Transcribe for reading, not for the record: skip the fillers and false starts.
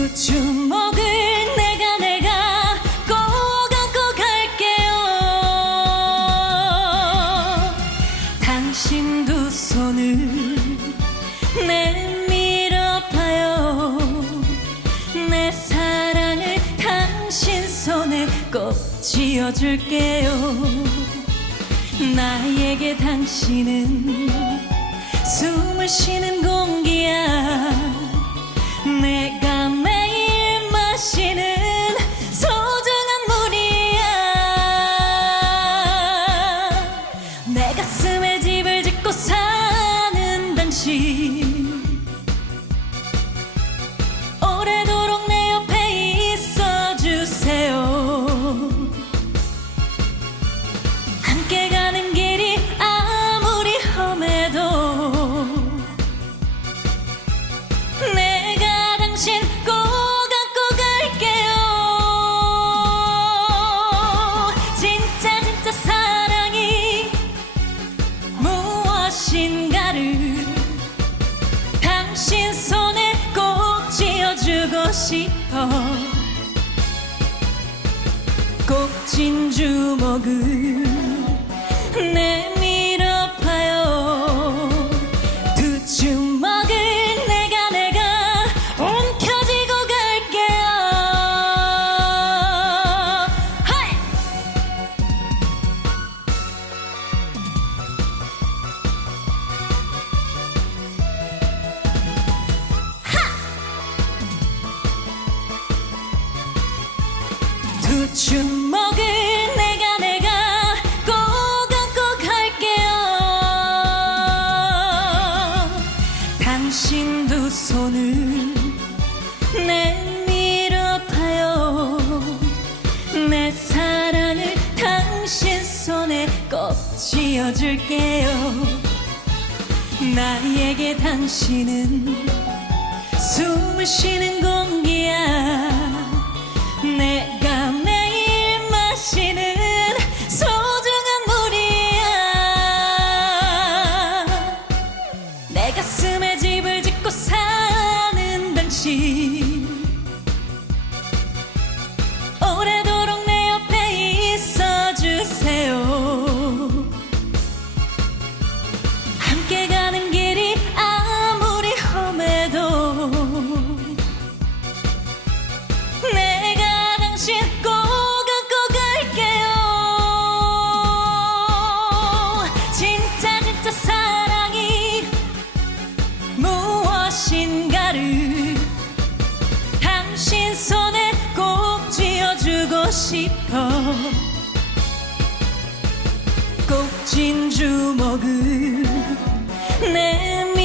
두 주먹을 내가 꼭 안고 갈게요. 당신 두 손을 내밀어봐요. 내 사랑을 당신 손에 꼭 쥐어줄게요. 나에게 당신은 숨을 쉬는 공기야. 내가 매일 마시는 소중한 물이야. 내 가슴에 집을 짓고 사는 당신, 오래도록 내 옆에 있어주세요. 함께 가는 길이 아무리 험해도 내가 당신 꼭 안고 갈게요. 진짜 사랑이 무엇인가를 당신 손에 꼭 쥐어주고 싶어. 꼭 쥔 주먹을 내밀어봐요. 두 주먹을 내가 움켜쥐고 갈게요. 하이! 두 주먹을 내가 꼭 안고 갈게요. 당신 두 손을 내밀어봐요. 내 사랑을 당신 손에 꼭 쥐어줄게요. 나에게 당신은 숨을 쉬는 공기야. 내가 매일 마시는 소중한 물이야. 내 가슴에 집을 짓고 사는 당신, 오래도록 내 옆에 있어주세요. 함께 가는 길이 아무리 험해도 내가 당신 꼭 안고 갈게요. 진짜 사랑이 무엇인가를 당신 손에 꼭 쥐어주고 싶어. 꼭 쥔 주먹을 내밀어봐요.